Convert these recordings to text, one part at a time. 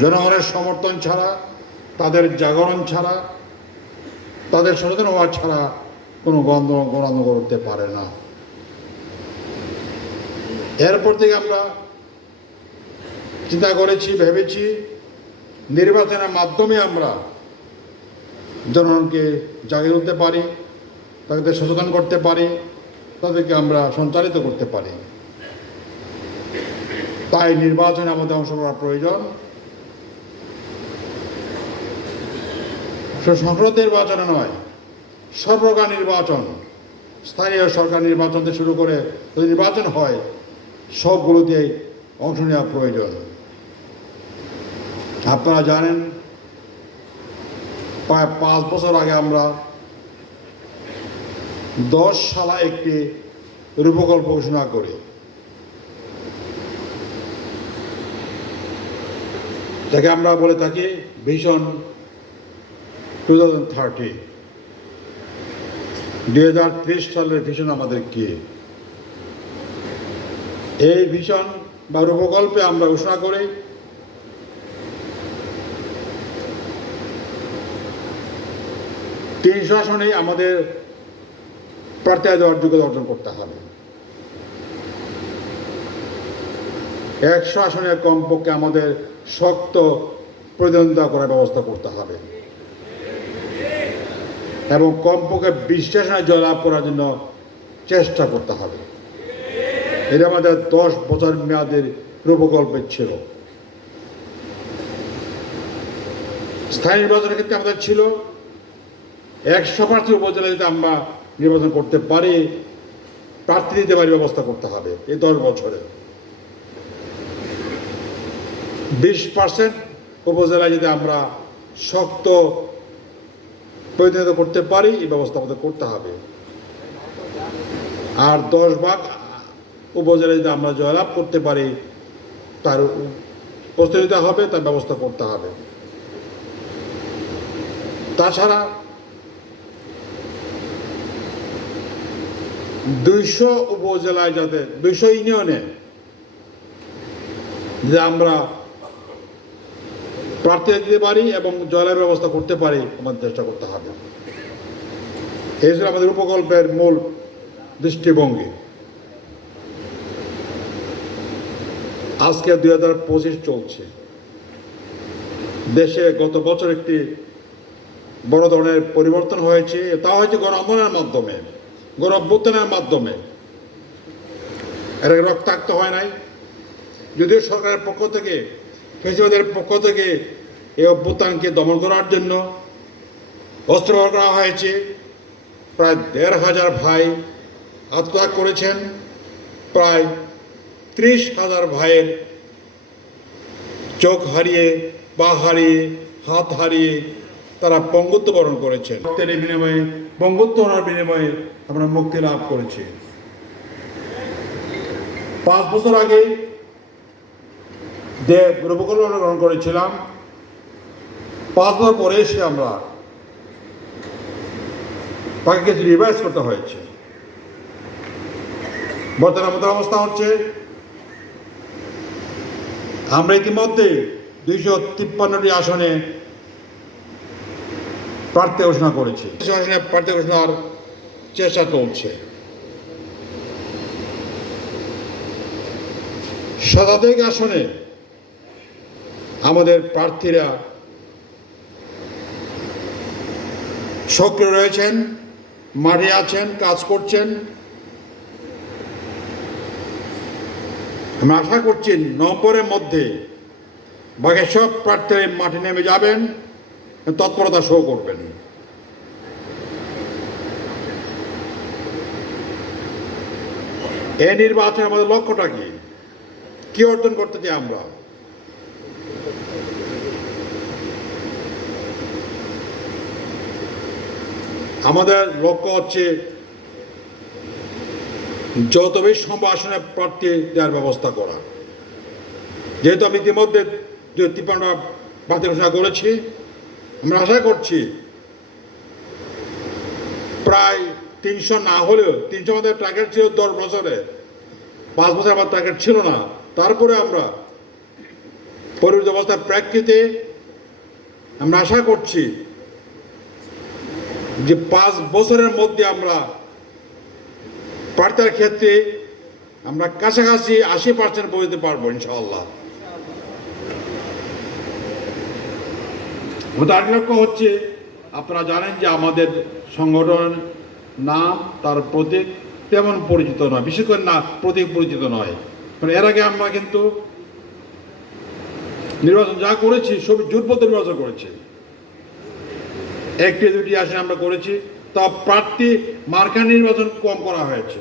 জনগণের সমর্থন ছাড়া, তাদের জাগরণ ছাড়া, তাদের সচেতন হওয়া ছাড়া কোনো গণানো করতে পারে না। এরপর থেকে আমরা চিন্তা করেছি, ভেবেছি নির্বাচনের মাধ্যমে আমরা জনগণকে জাগিয়ে তুলতে পারি, তাদের সচেতন করতে পারি, তাদেরকে আমরা সঞ্চালিত করতে পারি। তাই নির্বাচনে আমাদের অংশ করা প্রয়োজন। সংসদ নির্বাচনে নয়, সর্বকাল নির্বাচন, স্থানীয় সরকার নির্বাচন থেকে শুরু করে যদি নির্বাচন হয় সবগুলোতেই অংশ নেওয়া প্রয়োজন। আপনারা জানেন প্রায় 5 বছর আগে আমরা 10 সালা একটি রূপকল্প ঘোষণা করি। যাকে আমরা বলে থাকি ভিশন 2030। 2030 সালের ভিশন আমাদের কি? এই ভিশন বা রূপকল্পে আমরা ঘোষণা করি 300 আসনেই আমাদের প্রার্থী দেওয়ার যোগ্যতা অর্জন করতে হবে। 100 আসনে কমপক্ষে আমাদের শক্ত প্রতিদ্বন্দ্বিতা করার ব্যবস্থা করতে হবে এবং কমপক্ষে 20 আসনে জয়লাভ করার জন্য চেষ্টা করতে হবে। এটা আমাদের 10 বছর মেয়াদের রূপকল্পে ছিল। স্থায়ী নির্বাচনের ক্ষেত্রে আমাদের ছিল 100 প্রার্থী উপজেলায় যদি আমরা নির্বাচন করতে পারি, প্রার্থী দিতে পারি ব্যবস্থা করতে হবে। এই 10 বছরে 20% উপজেলায় যদি আমরা শক্ত প্রতিনিধিত্ব করতে পারি, এই ব্যবস্থা আমাদের করতে হবে। আর 10 ভাগ উপজেলায় যদি আমরা জয়লাভ করতে পারি, তার প্রস্তুতি হবে, তার ব্যবস্থা করতে হবে। তাছাড়া 200 উপজেলায় যাতে 200 ইউনিয়নে যে আমরা প্রার্থী দিতে পারি এবং জয়লাভের ব্যবস্থা করতে পারি, আমাদের চেষ্টা করতে হবে। এই ছিল আমাদের উপকল্পের মূল দৃষ্টিভঙ্গি। আজকে 2025 চলছে। দেশে গত বছর একটি বড় ধরনের পরিবর্তন হয়েছে। তা হয়েছে গণ আন্দোলনের মাধ্যমে, গণ অভ্যুত্থানের মাধ্যমে। এর রক্তাক্ত হয় নাই। যদিও সরকারের পক্ষ থেকে, ফ্যাসিবাদের পক্ষ থেকে এই অভ্যুত্থানকে দমন করার জন্য অস্ত্র ব্যবহার করা হয়েছে। প্রায় 1,500 ভাই আত্মত্যাগ করেছেন। প্রায় 30,000 ভাইয়ের চোখ হারিয়ে, পা হারিয়ে, হাত হারিয়ে তারা পঙ্গুত্ব বরণ করেছেন। রক্তের বিনিময়ে, পঙ্গুত্ব হওয়ার বিনিময়ে আমরা মুক্তি লাভ করেছি। 5 বছর আগে যে রূপকল্প গ্রহণ করেছিলাম, 5 বছর পরে এসে আমরা তাকে কিছু রিভাইজ করতে হয়েছে। বর্তমান আমাদের অবস্থা হচ্ছে আমরা ইতিমধ্যে 253টি আসনে প্রার্থী ঘোষণা করেছি। আসনে প্রার্থী ঘোষণার চেষ্টা চলছে। শতাধিক আসনে আমাদের প্রার্থীরা সক্রিয় রয়েছেন, মাঠে আছেন, কাজ করছেন। আমি আশা করছি নভেম্বরের মধ্যে বাকি সব প্রার্থীরা মাঠে নেমে যাবেন, তৎপরতা শো করবেন। এই নির্বাচনে আমাদের লক্ষ্যটা কি অর্জন করতে চাই আমরা? আমাদের লক্ষ্য হচ্ছে যত বেশি সম্ভব আসনে প্রার্থী দেওয়ার ব্যবস্থা করা। যেহেতু আমি ইতিমধ্যে 53টা প্রার্থী ঘোষণা করেছি, আমরা আশা করছি প্রায় 300 না হলেও 300 আমাদের টার্গেট ছিল 10 বছরে, 5 বছর আমার টার্গেট ছিল না। তারপরে আমরা পরিবর্তিত অবস্থার প্রেক্ষিতে আমরা আশা করছি যে 5 বছরের মধ্যে আমরা প্রার্থনার ক্ষেত্রে আমরা কাছাকাছি 80% পৌঁছতে পারবো ইনশাআল্লাহ। আমাদের আরেক লক্ষ্য হচ্ছে, আপনারা জানেন যে আমাদের সংগঠন নাম তার প্রতীক তেমন পরিচিত নয়, বিশেষ করে না প্রতীক পরিচিত নয়। কারণ এর আগে আমরা কিন্তু নির্বাচন যা করেছি সব জোটবদ্ধ নির্বাচন করেছি, 1টি 2টি আসনে আমরা করেছি, তা প্রার্থী মার্কা নির্বাচন কম করা হয়েছে,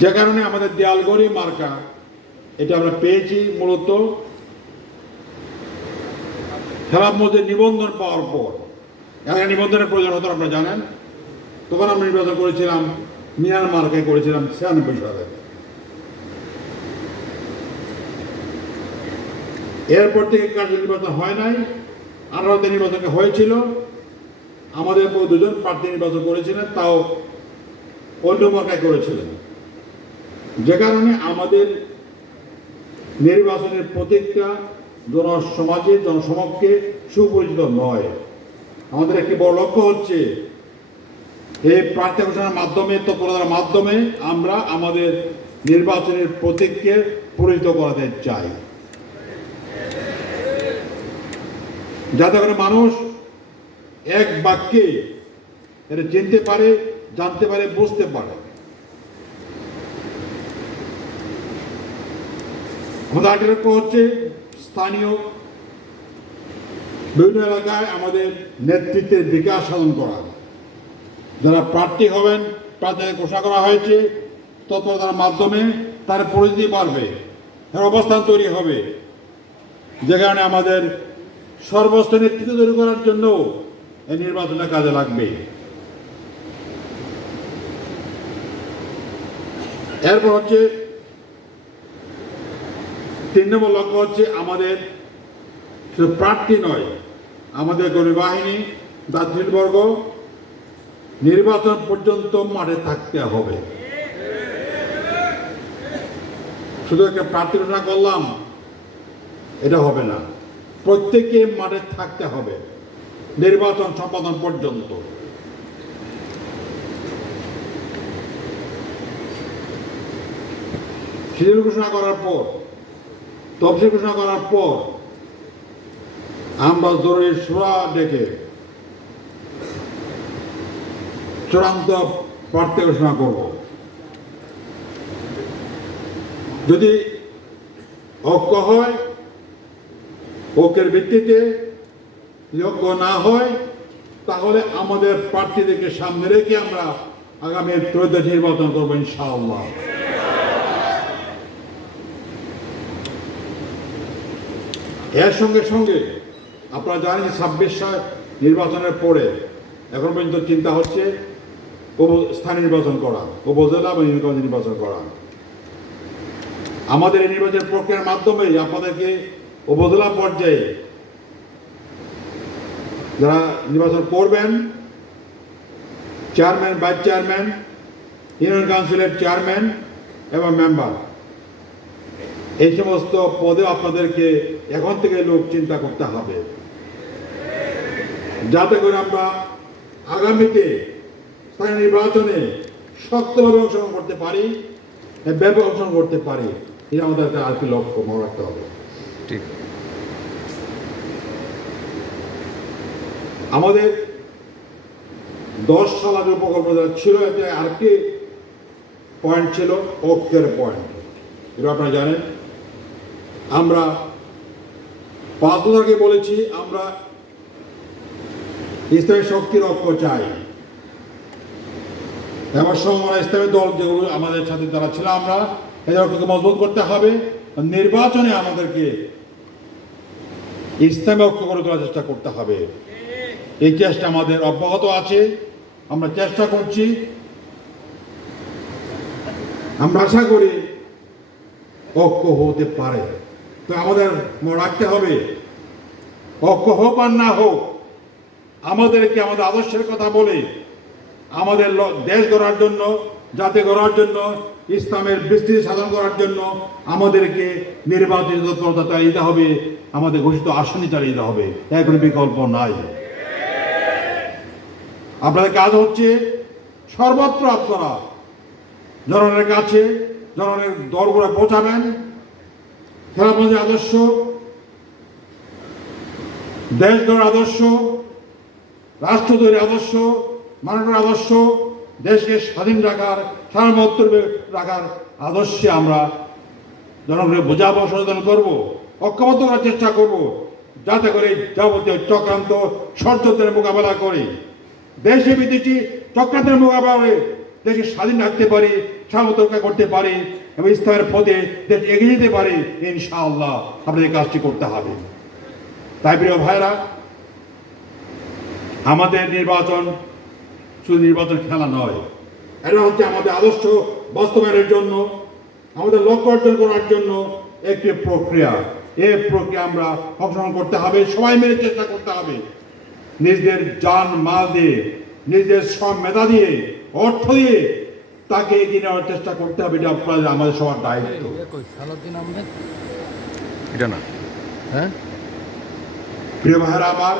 যে কারণে আমাদের দেয়ালগড়ি মার্কা এটা আমরা পেয়েছি মূলত খেলার মধ্যে নিবন্ধন পাওয়ার পর। এলাকা নিবন্ধনের প্রয়োজন হতো আপনারা জানেন, তখন আমরা নির্বাচন করেছিলাম মিয়ানমার মার্কায় করেছিলাম 96 সালে। এরপর থেকে কার্য নির্বাচন হয় নাই, 18তে নির্বাচন হয়েছিল, আমাদের 2জন প্রার্থী নির্বাচন করেছিলেন, তাও অন্য মার্কায় করেছিলেন, যে কারণে আমাদের নির্বাচনের প্রতীকটা জনসমাজে জনসমক্ষে সুপরিচিত নয়। আমাদের একটি বড় লক্ষ্য হচ্ছে এই প্রার্থী ঘোষণার মাধ্যমে, তৎপরতার মাধ্যমে আমরা আমাদের নির্বাচনের প্রতীককে পরিচিত করাতে চাই, যাতে করে মানুষ এক বাক্যে এটা চিনতে পারে, জানতে পারে, বুঝতে পারে। আমাদের আরেকটি লক্ষ্য হচ্ছে স্থানীয় বিভিন্ন এলাকায় আমাদের নেতৃত্বের বিকাশ সাধন করা। যারা প্রার্থী হবেন, প্রার্থীদের ঘোষণা করা হয়েছে, তৎপরতার মাধ্যমে তার পরিচিতি বাড়বে, তার অবস্থান তৈরি হবে, যে কারণে আমাদের সর্বস্তর নেতৃত্ব তৈরি করার জন্য এই নির্বাচনটা কাজে লাগবে। এরপর হচ্ছে 3 নম্বর লক্ষ্য হচ্ছে আমাদের শুধু প্রার্থী নয়, আমাদের কর্মী বাহিনী দায়িত্বশীলবর্গ নির্বাচন পর্যন্ত মাঠে থাকতে হবে। শুধু একটা প্রার্থী ঘোষণা করলাম এটা হবে না, প্রত্যেকে মাঠে থাকতে হবে নির্বাচন সম্পাদন পর্যন্ত। শিডিউল ঘোষণা করার পর, তফসিল ঘোষণা করার পর আমরা জরুরি সুরা ডেকে চূড়ান্ত প্রার্থী ঘোষণা করব। যদি ঐক্য হয় ঐক্যের ভিত্তিতে, ঐক্য না হয় তাহলে আমাদের প্রার্থীদেরকে সামনে রেখে আমরা আগামী ত্রয়োদশ নির্বাচন করবো ইনশাআল্লাহ। এর সঙ্গে সঙ্গে আপনারা জানেন 26 সাল নির্বাচনের পরে এখন পর্যন্ত চিন্তা হচ্ছে স্থানীয় নির্বাচন করা, উপজেলা বা ইউনিয়ন নির্বাচন করা। আমাদের এই নির্বাচন প্রক্রিয়ার মাধ্যমে আপনাদেরকে উপজেলা পর্যায়ে যারা নির্বাচন করবেন, চেয়ারম্যান, ভাইস চেয়ারম্যান, ইউনিয়ন কাউন্সিলের চেয়ারম্যান এবং মেম্বার, এই সমস্ত পদে আপনাদেরকে এখন থেকে লোক চিন্তা করতে হবে, যাতে করে আমরা আগামীতে স্থানীয় নির্বাচনে শক্তভাবে অংশগ্রহণ করতে পারি, ব্যাপক অংশগ্রহণ করতে পারি। এটা আমাদের আর কি লক্ষ্য মনে রাখতে হবে। ঠিক, আমাদের 10 সাল আগে প্রকল্প ছিল, এতে আরেকটি পয়েন্ট ছিল ঐক্যের পয়েন্ট। এটা আপনারা জানেন, আমরা 5 বছর আগে বলেছি আমরা ইসলামী শক্তির ঐক্য চাই। এবার সময় ইসলামী দল যেগুলো আমাদের সাথে যারা ছিল, আমরা এই ঐক্যকে মজবুত করতে হবে। নির্বাচনে আমাদেরকে ইসলামী ঐক্য করে তোলার চেষ্টা করতে হবে। এই চেষ্টা আমাদের অব্যাহত আছে, আমরা চেষ্টা করছি। আমরা আশা করি ঐক্য হতে পারে। তো আমাদের মনে রাখতে হবে, ঐক্য হোক আর না হোক, আমাদেরকে আমাদের আদর্শের কথা বলে আমাদের দেশ গড়ার জন্য, যাতে করার জন্য, ইসলামের বিস্তৃতি সাধন করার জন্য আমাদেরকে নির্বাচিত তৎপরতা চালিয়ে দিতে হবে, আমাদের ঘোষিত আসনই চালিয়ে দিতে হবে, এর কোনো বিকল্প নাই। আপনাদের কাজ হচ্ছে সর্বত্র আপনারা জনগণের কাছে, জনগণের দরবারে পৌঁছাবেন খেলাপথের আদর্শ, দেশ গড়ার আদর্শ, রাষ্ট্র তৈরির আদর্শ, মানবের আদর্শ, দেশকে স্বাধীন রাখার, সার্বভৌমত্ব রাখার আদর্শে আমরা জনগণকে বোঝাবো, সচেতন করবো, ঐক্যবদ্ধ করার চেষ্টা করব, যাতে করে যাবতীয় চক্রান্ত ষড়যন্ত্রের মোকাবেলা করে দেশে বিদেশি চক্রান্তের মোকাবেলা করে দেশকে স্বাধীন রাখতে পারি, সার্বভৌমত্ব রক্ষা করতে পারি এবং ইসলামের পথে দেশ এগিয়ে যেতে পারি। ইনশাআল্লাহ আপনাদের কাজটি করতে হবে। তাই প্রিয় ভাইরা, আমাদের নির্বাচন শুধু নির্বাচন খেলা নয়, এটা হচ্ছে আমাদের আদর্শ বাস্তবায়নের জন্য, আমাদের লক্ষ্য অর্জন করার জন্য একটি প্রক্রিয়া। এই প্রক্রিয়া আমরা অংশগ্রহণ করতে হবে, সবাই মিলে চেষ্টা করতে হবে, নিজেদের জান মাল দিয়ে, নিজেদের সব মেধা দিয়ে, অর্থ দিয়ে তাকে এগিয়ে নেওয়ার চেষ্টা করতে হবে। এটা আপনাদের আমাদের সবার দায়িত্ব। এটা না, হ্যাঁ প্রিয় ভাইরা আমার,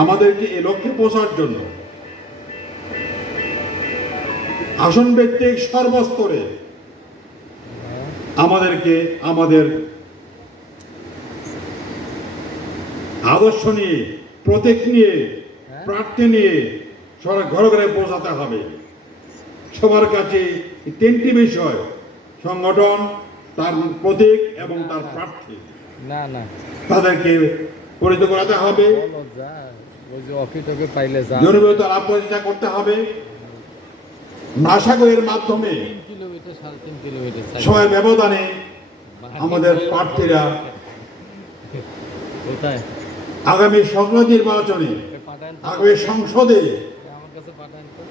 আমাদেরকে এই লক্ষ্যে পৌঁছার জন্য আসন ভিত্তিক সর্বস্তরে আমাদেরকে আমাদের আদর্শ নিয়ে, প্রতীক নিয়ে, প্রার্থী নিয়ে সবার ঘরে ঘরে পৌঁছাতে হবে। সবার কাছে তিনটি বিষয়: সংগঠন, তার প্রতীক এবং তার প্রার্থী, তাদেরকে পরিচিত করাতে হবে, জনপ্রিয়তা লাভ করার চেষ্টা করতে হবে। নাশাগরের মাধ্যমে সময়ের ব্যবধানে আমাদের প্রার্থীরা আগামী সংসদ নির্বাচনে, আগামী সংসদে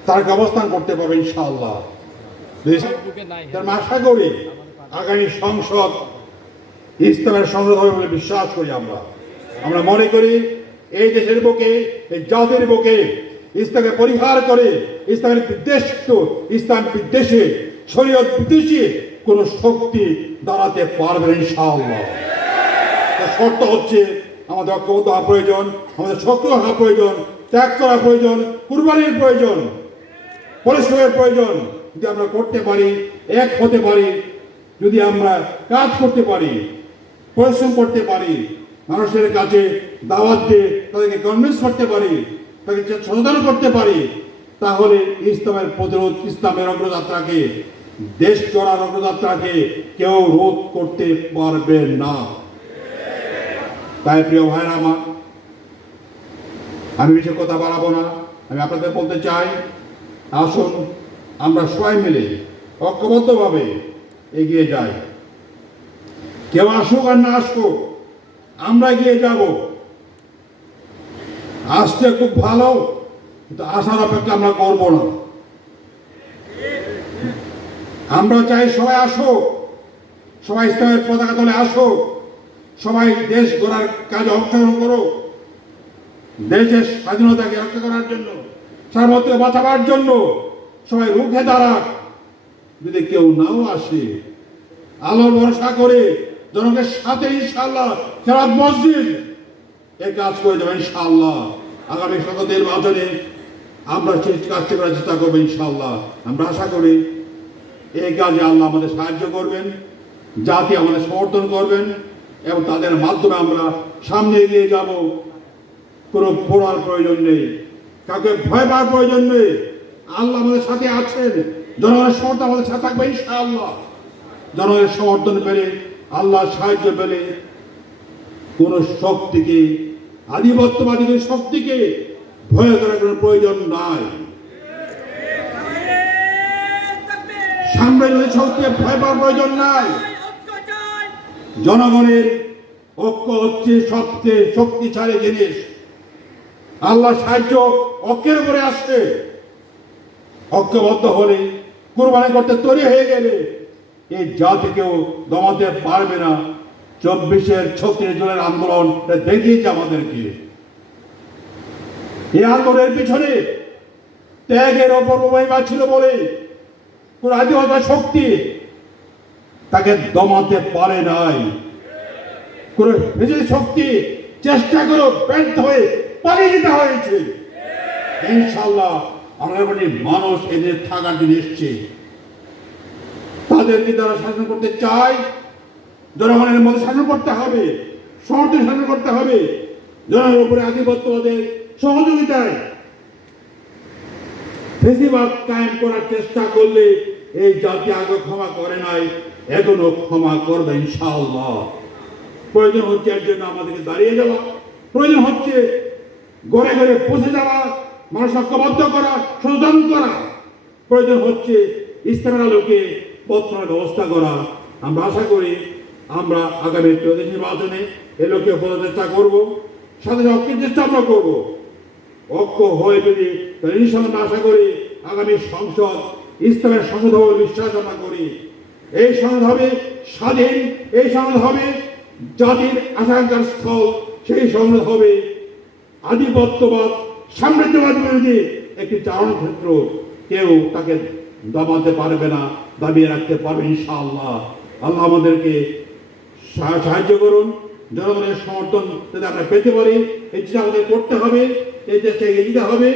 তার অবস্থান করতে পারবে ইনশাআল্লাহ। আশা করি আগামী সংসদ ইসলামের সংসদ হবে বলে বিশ্বাস করি আমরা। আমরা মনে করি এই দেশের বুকে, এই জাতির বুকে ইসলামকে পরিহার করে ইসলামের বিদ্বেষিত, ইসলাম বিদ্বেষে, শরীয়ত বিদ্বেষী কোন শক্তি দাঁড়াতে পারবে না ইনশাআল্লাহ। শর্ত হচ্ছে আমাদের ঐক্যবদ্ধ হওয়া প্রয়োজন, আমাদের সক্রিয় হওয়া প্রয়োজন, ত্যাগ করা প্রয়োজন, কুরবানির প্রয়োজন, পরিশ্রমের প্রয়োজন। যদি আমরা করতে পারি, এক হতে পারি, যদি আমরা কাজ করতে পারি, পরিশ্রম করতে পারি, মানুষের কাছে দাওয়াত দিয়ে তাদেরকে কনভিন্স করতে পারি, তাদেরকে সচেতন করতে পারি, তাহলে ইসলামের প্রতিরোধ, ইসলামের অগ্রযাত্রাকে, দেশ গড়ার অগ্রযাত্রাকে কেউ রোধ করতে পারবে না। তাই প্রিয় ভাইরা আমার, আমি বেশি কথা বাড়াবো না। আমি আপনাদের বলতে চাই, আসুন আমরা সবাই মিলে ঐক্যবদ্ধভাবে এগিয়ে যাই। কেউ আসুক আর না আসুক, আমরা এগিয়ে যাব। আসতে খুব ভালো, কিন্তু আসার অপেক্ষা আমরা করবো না। আমরা চাই সবাই আসুক, সবাই ইসলামের পতাকা তলে আসুক, সবাই দেশ গড়ার কাজে অংশগ্রহণ করুক, দেশের স্বাধীনতাকে রক্ষা করার জন্য, সার্বভৌমত্ব বাঁচাবার জন্য সবাই রুখে দাঁড়াক। যদি কেউ নাও আসে, আলোর ভরসা করে জনগণের সাথে ইনশাআল্লাহ খেলাফ মসজিদ এই কাজ করে দেবেন ইনশাআল্লাহ। আগামী সংসদ নির্বাচনে আমরা সেই কাজটি করার চেষ্টা করবো ইনশাআল্লাহ। আমরা আশা করি এই কাজে আল্লাহ আমাদের সাহায্য করবেন, জাতি আমাদের সমর্থন করবেন এবং তাদের মাধ্যমে আমরা সামনে এগিয়ে যাব। কোনো পড়ার প্রয়োজন নেই, কাউকে ভয় পাওয়ার প্রয়োজন নেই। আল্লাহ আমাদের সাথে আছেন, জনগণের সমর্থন আমাদের সাথে থাকবে ইনশাআল্লাহ। জনগণের সমর্থন পেলে, আল্লাহর সাহায্য পেলে কোন শক্তিকে, আধিপত্যবাদী কোন শক্তিকে ভয় করার কোনো প্রয়োজন নাই। সাম্রাজ্যবাদী শক্তিকে ভয় পাওয়ার প্রয়োজন নাই। জনগণের ঐক্য হচ্ছে সবচেয়ে শক্তিশালী জিনিস। আল্লাহর সাহায্য ঐক্যের উপরে আসছে। ঐক্যবদ্ধ হলে, কুরবানি করতে তৈরি হয়ে গেলে এই জাতিকেও দমাতে পারবে না। 24-এর 36 জনের আন্দোলন দেখিয়েছে আমাদেরকে। এই আন্দোলনের পিছনে ত্যাগের অপরমহিমা ছিল বলে কোন আদিবাসী শক্তি তাকে দমাতে পারে নাই। কোন বিদেশি শক্তি চেষ্টা করে ব্যর্থ হয়ে পালিয়ে যেতে হয়েছে। ইনশাআল্লাহ আমরা বলি মানুষ এদের থাকার দিন এসছে, তাদেরকে তারা শাসন করতে চায়, জনগণের মধ্যে শাসন করতে হবে, শহরে শাসন করতে হবে, জনগণের উপরে আধিপত্যবাদের সহযোগিতায় বেশিরভাগ কায়েম করার চেষ্টা করলে এই জাতি আগে ক্ষমা করে নাই, এখনো ক্ষমা করবে ইনশাআল্লাহ। প্রয়োজন হচ্ছে এর জন্য আমাদেরকে দাঁড়িয়ে যাওয়া, প্রয়োজন হচ্ছে ঘরে ঘরে পৌঁছে যাওয়া, মানুষ ঐক্যবদ্ধ করা, সংশোধন করা, প্রয়োজন হচ্ছে ইসলামের আলোকে পত্রের ব্যবস্থা করা। আমরা আশা করি আমরা আগামী ত্রয়োদশ নির্বাচনে এ লক্ষ্যে চেষ্টা করবো, সাথে ঐক্যের চেষ্টা আমরা করবো। ঐক্য হয়ে যদি ইনশাআল্লাহ আশা করি আগামী সংসদ ইসলামের সংসদ হবে বিশ্বাস আমরা করি। এই সংসদ হবে স্বাধীন, এই সংসদ হবে জাতির আকাঙ্ক্ষার স্থল, সেই সংসদ হবে আধিপত্যবাদ সাম্রাজ্যবাদ বিরোধী একটি চারণ ক্ষেত্র। কেউ তাকে দমাতে পারবে না, দাবিয়ে রাখতে পারবে ইনশাআল্লাহ। আল্লাহ আমাদেরকে সাহায্য করুন, জনগণের সমর্থন যাতে আমরা পেতে পারি, এই চেষ্টা আমাদের করতে হবে, এই চেষ্টা এগিয়ে দিতে হবে,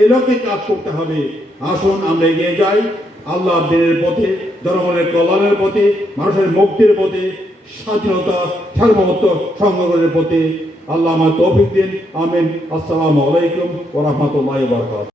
এই লক্ষ্যে কাজ করতে হবে। আসুন আমরা এগিয়ে যাই আল্লাহ দিনের পথে, জনগণের কল্যাণের পথে, মানুষের মুক্তির পথে, স্বাধীনতা সার্বভৌমত্ব সংগ্রহের পথে। আল্লাহ আমার তৌফিক দিন। আমিন। আসসালামু আলাইকুম ওয়া রাহমাতুল্লাহি ওয়া বারাকাতুহু।